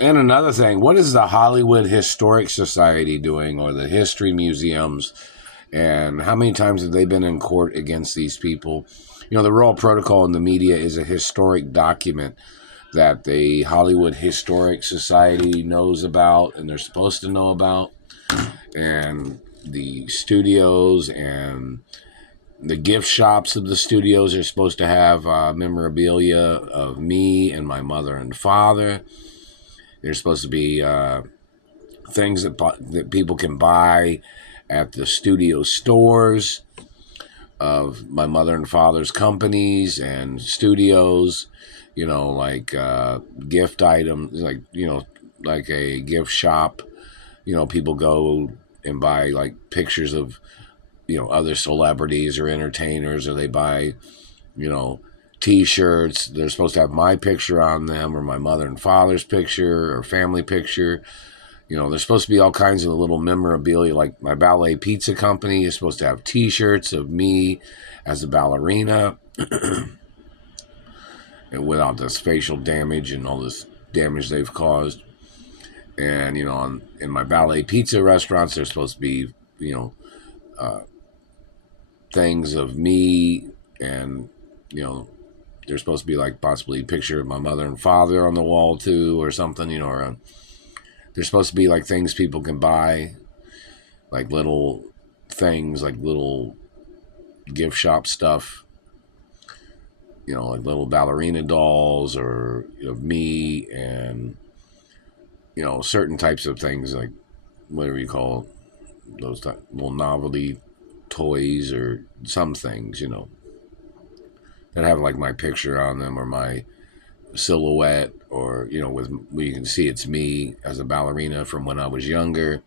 And another thing, what is the Hollywood Historic Society doing, or the history museums? And how many times have they been in court against these people? You know, the Royal Protocol in the media is a historic document that the Hollywood Historic Society knows about and they're supposed to know about. And the studios and the gift shops of the studios are supposed to have memorabilia of me and my mother and father. There's supposed to be things that people can buy at the studio stores of my mother and father's companies and studios. You know, like gift items, like, you know, like a gift shop. You know, people go and buy like pictures of, you know, other celebrities or entertainers, or they buy, you know, T-shirts. They're supposed to have my picture on them, or my mother and father's picture, or family picture. You know, there's supposed to be all kinds of little memorabilia. Like my ballet pizza company is supposed to have T-shirts of me as a ballerina, and without this facial damage and all this damage they've caused. And, you know, in my ballet pizza restaurants, there's supposed to be, you know, things of me, and, you know, there's supposed to be like possibly a picture of my mother and father on the wall too, or something, you know, or there's supposed to be like things people can buy, like little things, like little gift shop stuff, you know, like little ballerina dolls, or, you know, me, and, you know, certain types of things, like whatever you call those little novelty toys, or some things, you know, that have like my picture on them, or my silhouette, or, you know, with, where you can see it's me as a ballerina from when I was younger.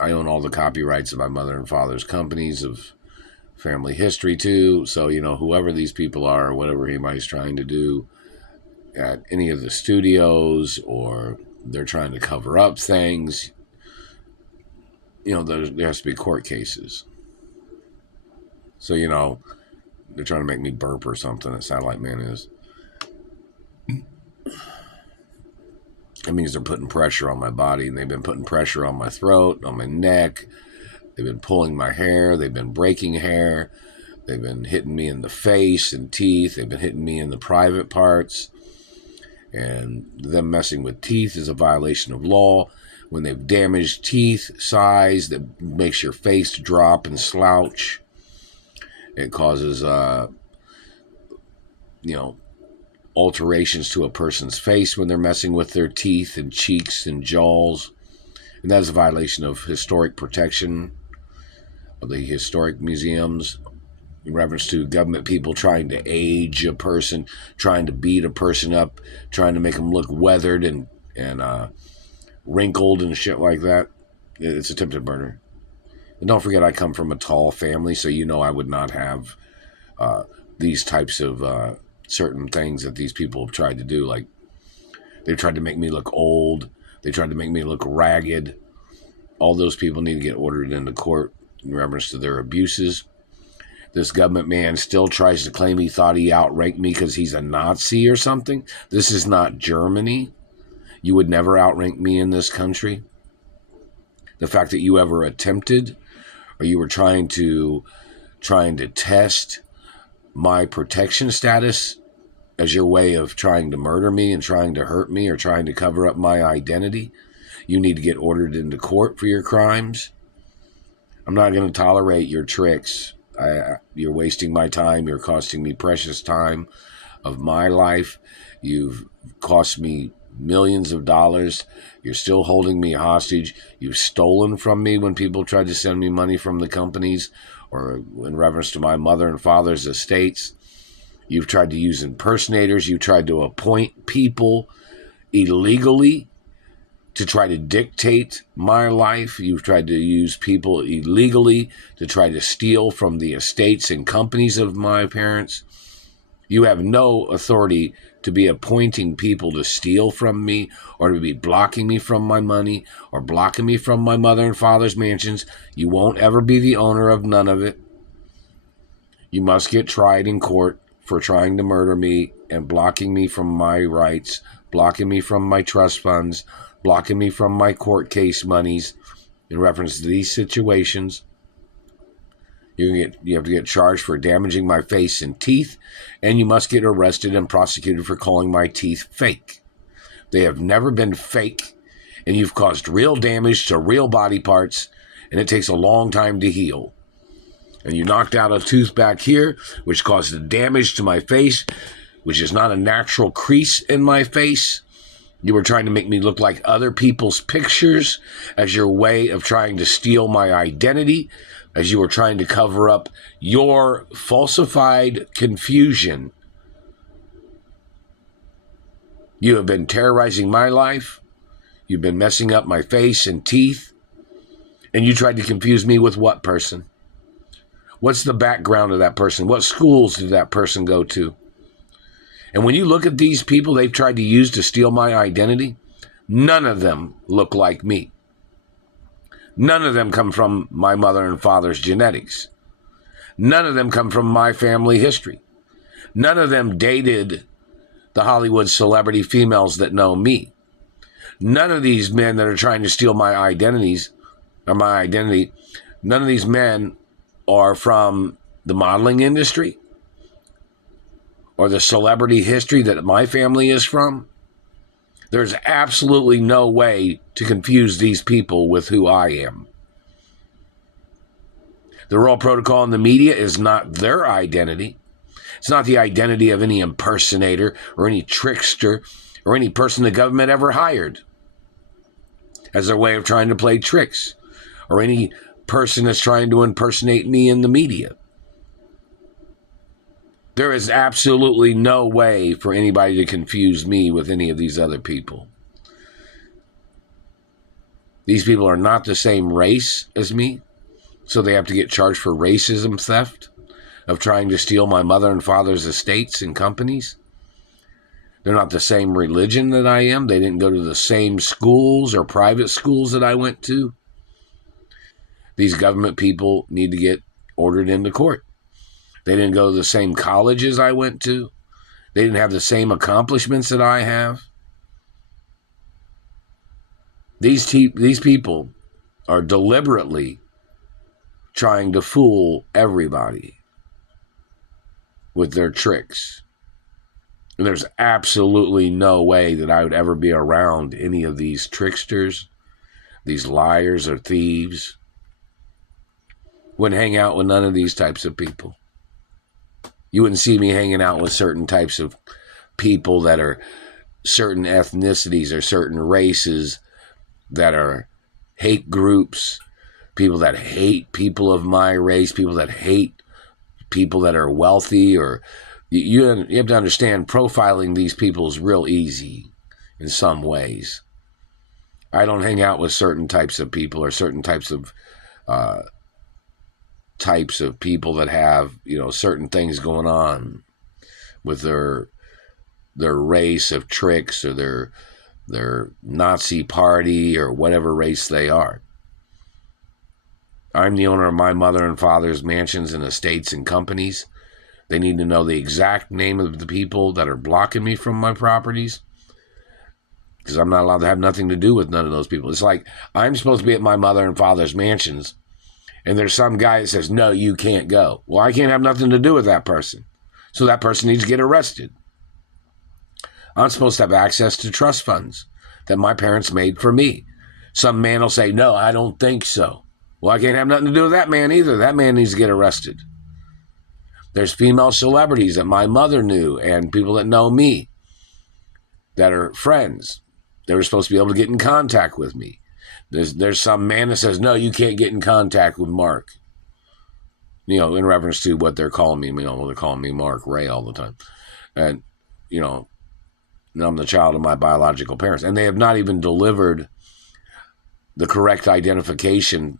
I own all the copyrights of my mother and father's companies of family history too. So, you know, whoever these people are, or whatever anybody's trying to do at any of the studios, or they're trying to cover up things, you know, there has to be court cases. So, you know, they're trying to make me burp or something, that Satellite Man is. It means they're putting pressure on my body, and they've been putting pressure on my throat, on my neck. They've been pulling my hair. They've been breaking hair. They've been hitting me in the face and teeth. They've been hitting me in the private parts. And them messing with teeth is a violation of law. When they've damaged teeth size that makes your face drop and slouch, it causes, you know, alterations to a person's face when they're messing with their teeth and cheeks and jaws. And that is a violation of historic protection of the historic museums, in reference to government people trying to age a person, trying to beat a person up, trying to make them look weathered and wrinkled and shit like that. It's attempted murder. And don't forget, I come from a tall family, so you know I would not have these types of certain things that these people have tried to do. Like, they've tried to make me look old. They tried to make me look ragged. All those people need to get ordered into court in reference to their abuses. This government man still tries to claim he thought he outranked me because he's a Nazi or something. This is not Germany. You would never outrank me in this country. The fact that you ever attempted, or you were trying to test my protection status as your way of trying to murder me and trying to hurt me or trying to cover up my identity, you need to get ordered into court for your crimes. I'm not going to tolerate your tricks. You're wasting my time. You're costing me precious time of my life. You've cost me millions of dollars. You're still holding me hostage. You've stolen from me when people tried to send me money from the companies, or in reference to my mother and father's estates. You've tried to use impersonators. You've tried to appoint people illegally to try to dictate my life. You've tried to use people illegally to try to steal from the estates and companies of my parents. You have no authority to be appointing people to steal from me, or to be blocking me from my money, or blocking me from my mother and father's mansions. You won't ever be the owner of none of it. You must get tried in court for trying to murder me and blocking me from my rights blocking me from my trust funds, blocking me from my court case monies in reference to these situations. You have to get charged for damaging my face and teeth, and you must get arrested and prosecuted for calling my teeth fake. They have never been fake, and you've caused real damage to real body parts, and it takes a long time to heal. And you knocked out a tooth back here, which caused the damage to my face, which is not a natural crease in my face. You were trying to make me look like other people's pictures as your way of trying to steal my identity, as you were trying to cover up your falsified confusion. You have been terrorizing my life. You've been messing up my face and teeth. And you tried to confuse me with what person? What's the background of that person? What schools did that person go to? And when you look at these people they've tried to use to steal my identity, none of them look like me. None of them come from my mother and father's genetics. None of them come from my family history. None of them dated the Hollywood celebrity females that know me. None of these men that are trying to steal my identity, none of these men are from the modeling industry or the celebrity history that my family is from. There's absolutely no way to confuse these people with who I am. The Royal Protocol in the media is not their identity. It's not the identity of any impersonator or any trickster or any person the government ever hired as their way of trying to play tricks, or any person that's trying to impersonate me in the media. There is absolutely no way for anybody to confuse me with any of these other people. These people are not the same race as me, so they have to get charged for racism theft, of trying to steal my mother and father's estates and companies. They're not the same religion that I am. They didn't go to the same schools or private schools that I went to. These government people need to get ordered into court. They didn't go to the same colleges I went to. They didn't have the same accomplishments that I have. These people are deliberately trying to fool everybody with their tricks. And there's absolutely no way that I would ever be around any of these tricksters, these liars or thieves. Wouldn't hang out with none of these types of people. You wouldn't see me hanging out with certain types of people that are certain ethnicities or certain races that are hate groups, people that hate people of my race, people that hate people that are wealthy. Or you have to understand, profiling these people is real easy in some ways. I don't hang out with certain types of people or certain types of people that have, certain things going on with their race of tricks or their Nazi party or whatever race they are. I'm the owner of my mother and father's mansions and estates and companies. They need to know the exact name of the people that are blocking me from my properties, because I'm not allowed to have nothing to do with none of those people. It's like I'm supposed to be at my mother and father's mansions, and there's some guy that says, no, you can't go. Well, I can't have nothing to do with that person. So that person needs to get arrested. I'm supposed to have access to trust funds that my parents made for me. Some man will say, no, I don't think so. Well, I can't have nothing to do with that man either. That man needs to get arrested. There's female celebrities that my mother knew and people that know me that are friends. They were supposed to be able to get in contact with me. There's some man that says, no, you can't get in contact with Mark. In reference to what they're calling me. They're calling me Mark Ray all the time. And, I'm the child of my biological parents. And they have not even delivered the correct identification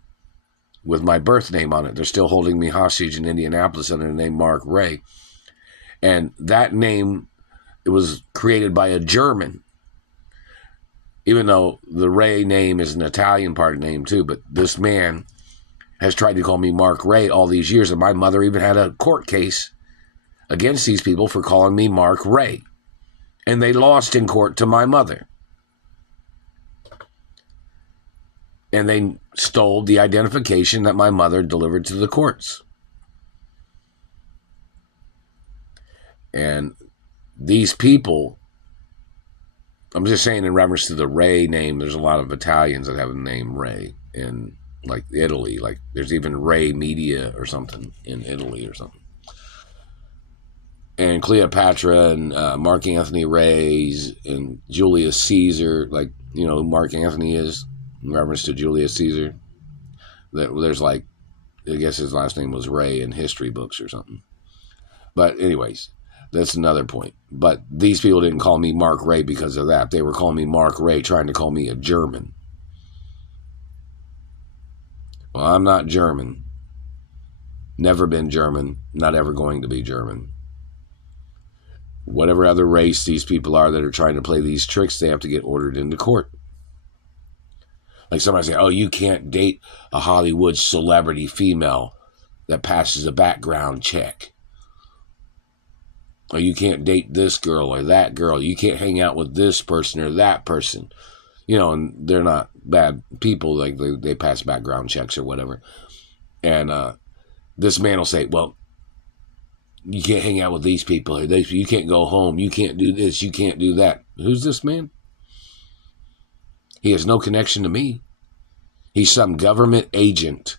with my birth name on it. They're still holding me hostage in Indianapolis under the name Mark Ray. And that name, it was created by a German, even though the Ray name is an Italian part name too. But this man has tried to call me Mark Ray all these years. And my mother even had a court case against these people for calling me Mark Ray. And they lost in court to my mother. And they stole the identification that my mother delivered to the courts. And these people, I'm just saying in reference to the Ray name, there's a lot of Italians that have the name Ray in like Italy. Like there's even Ray Media or something in Italy or something. And Cleopatra and Mark Anthony Ray's and Julius Caesar, like, you know who Mark Anthony is in reference to Julius Caesar. There's like, I guess his last name was Ray in history books or something. But anyways, that's another point. But these people didn't call me Mark Ray because of that. They were calling me Mark Ray, trying to call me a German. Well, I'm not German. Never been German. Not ever going to be German. Whatever other race these people are that are trying to play these tricks, they have to get ordered into court. Like somebody say, oh, you can't date a Hollywood celebrity female that passes a background check. Or you can't date this girl or that girl. You can't hang out with this person or that person. You know, and they're not bad people. Like they pass background checks or whatever. And this man will say, well, you can't hang out with these people. You can't go home. You can't do this. You can't do that. Who's this man? He has no connection to me. He's some government agent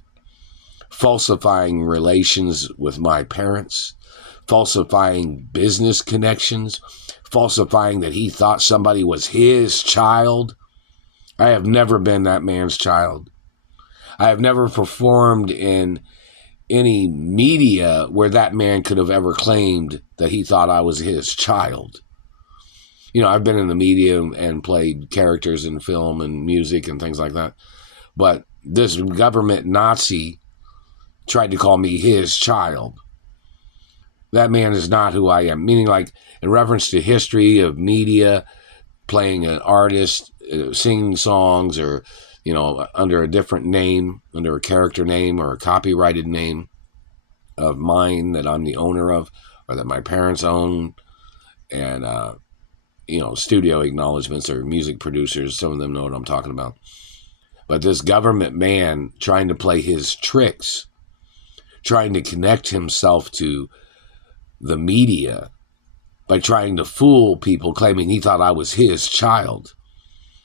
falsifying relations with my parents, falsifying business connections, falsifying that he thought somebody was his child. I have never been that man's child. I have never performed in any media where that man could have ever claimed that he thought I was his child. You know, I've been in the media and played characters in film and music and things like that. But this government Nazi tried to call me his child. That man is not who I am. Meaning, like, in reference to history of media, playing an artist, singing songs, or, you know, under a different name, under a character name or a copyrighted name of mine that I'm the owner of, or that my parents own, and, you know, studio acknowledgments or music producers, some of them know what I'm talking about. But this government man trying to play his tricks, trying to connect himself to the media by trying to fool people, claiming he thought I was his child.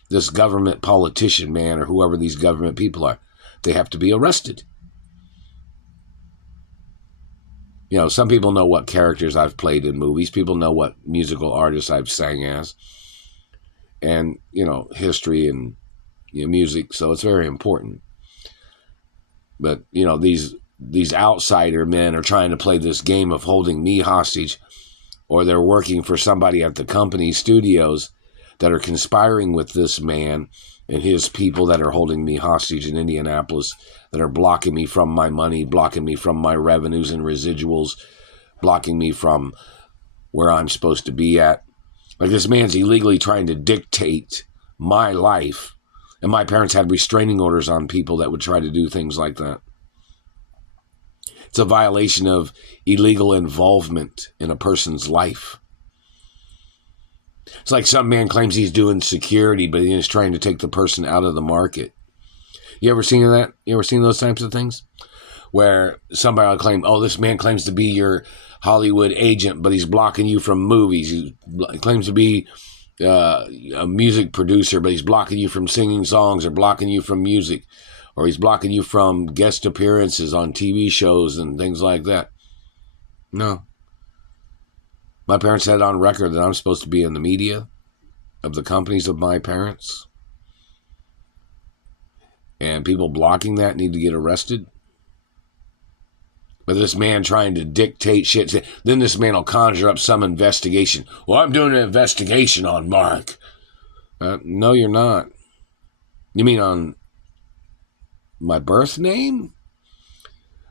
This government politician man, or whoever these government people are, they have to be arrested. You know, some people know what characters I've played in movies. People know what musical artists I've sang as. And, you know, history and, you know, music. So it's very important. But, you know, these outsider men are trying to play this game of holding me hostage, or they're working for somebody at the company studios that are conspiring with this man and his people that are holding me hostage in Indianapolis, that are blocking me from my money, blocking me from my revenues and residuals, blocking me from where I'm supposed to be at. Like, this man's illegally trying to dictate my life, and my parents had restraining orders on people that would try to do things like that. It's a violation of illegal involvement in a person's life. It's like some man claims he's doing security, but he's trying to take the person out of the market. You ever seen that? You ever seen those types of things? Where somebody will claim, oh, this man claims to be your Hollywood agent, but he's blocking you from movies. He claims to be a music producer, but he's blocking you from singing songs, or blocking you from music, or he's blocking you from guest appearances on TV shows and things like that. No. My parents had it on record that I'm supposed to be in the media of the companies of my parents. And people blocking that need to get arrested. But this man trying to dictate shit, then this man will conjure up some investigation. Well, I'm doing an investigation on Mark. No, you're not. You mean on my birth name?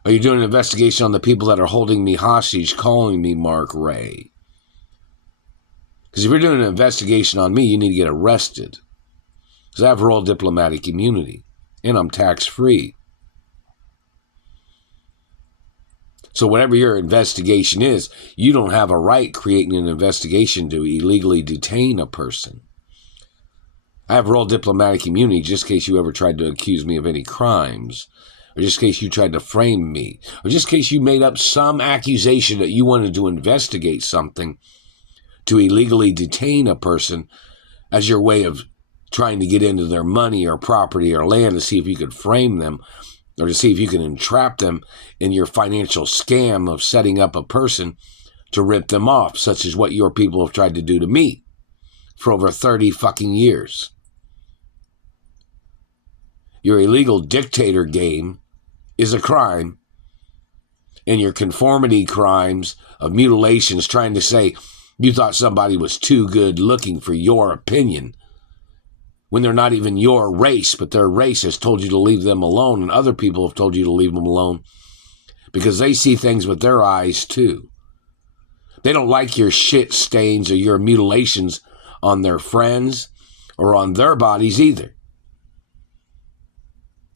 Are you doing an investigation on the people that are holding me hostage, calling me Mark Ray? Because if you're doing an investigation on me, you need to get arrested. Because I have royal diplomatic immunity, and I'm tax-free. So whatever your investigation is, you don't have a right creating an investigation to illegally detain a person. I have royal diplomatic immunity just in case you ever tried to accuse me of any crimes, or just in case you tried to frame me, or just in case you made up some accusation that you wanted to investigate something to illegally detain a person as your way of trying to get into their money or property or land to see if you could frame them or to see if you can entrap them in your financial scam of setting up a person to rip them off, such as what your people have tried to do to me for over 30 fucking years. Your illegal dictator game is a crime, and your conformity crimes of mutilations trying to say you thought somebody was too good looking for your opinion when they're not even your race, but their race has told you to leave them alone, and other people have told you to leave them alone because they see things with their eyes too. They don't like your shit stains or your mutilations on their friends or on their bodies either.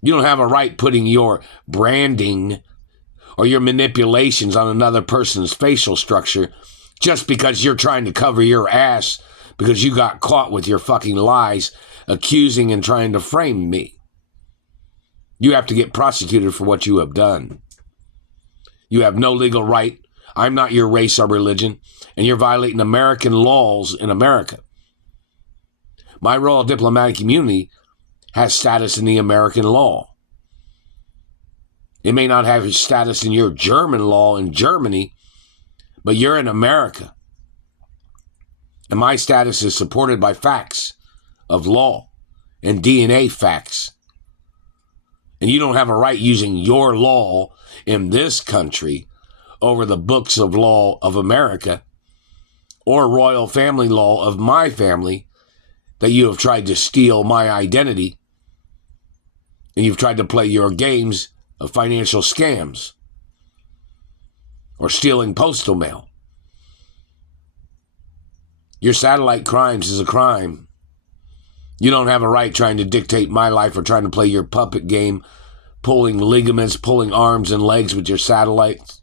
You don't have a right putting your branding or your manipulations on another person's facial structure just because you're trying to cover your ass because you got caught with your fucking lies, accusing and trying to frame me. You have to get prosecuted for what you have done. You have no legal right. I'm not your race or religion, and you're violating American laws in America. My royal diplomatic immunity has status in the American law. It may not have status in your German law in Germany, but you're in America. And my status is supported by facts of law and DNA facts. And you don't have a right using your law in this country over the books of law of America or royal family law of my family that you have tried to steal my identity and you've tried to play your games of financial scams or stealing postal mail. Your satellite crimes is a crime. You don't have a right trying to dictate my life or trying to play your puppet game, pulling ligaments, pulling arms and legs with your satellites.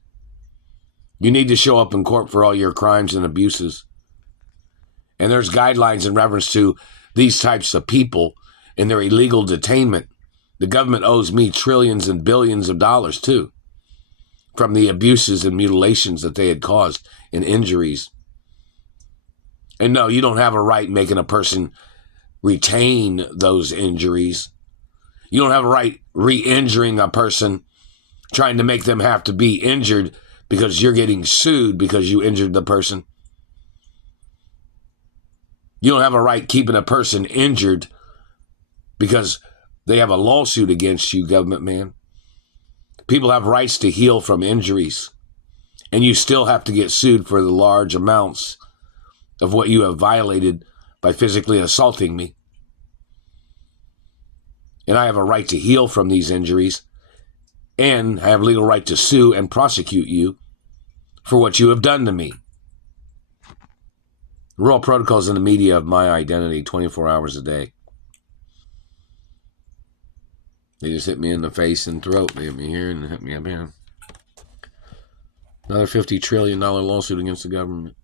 You need to show up in court for all your crimes and abuses. And there's guidelines in reference to these types of people and their illegal detainment. The government owes me trillions and billions of dollars too, from the abuses and mutilations that they had caused and injuries. And no, you don't have a right making a person retain those injuries. You don't have a right re-injuring a person, trying to make them have to be injured because you're getting sued because you injured the person. You don't have a right keeping a person injured because they have a lawsuit against you, government man. People have rights to heal from injuries, and you still have to get sued for the large amounts of what you have violated by physically assaulting me. And I have a right to heal from these injuries, and I have legal right to sue and prosecute you for what you have done to me. Royal protocols in the media of my identity 24 hours a day. They just hit me in the face and throat. They hit me here and hit me up here. Another $50 trillion lawsuit against the government.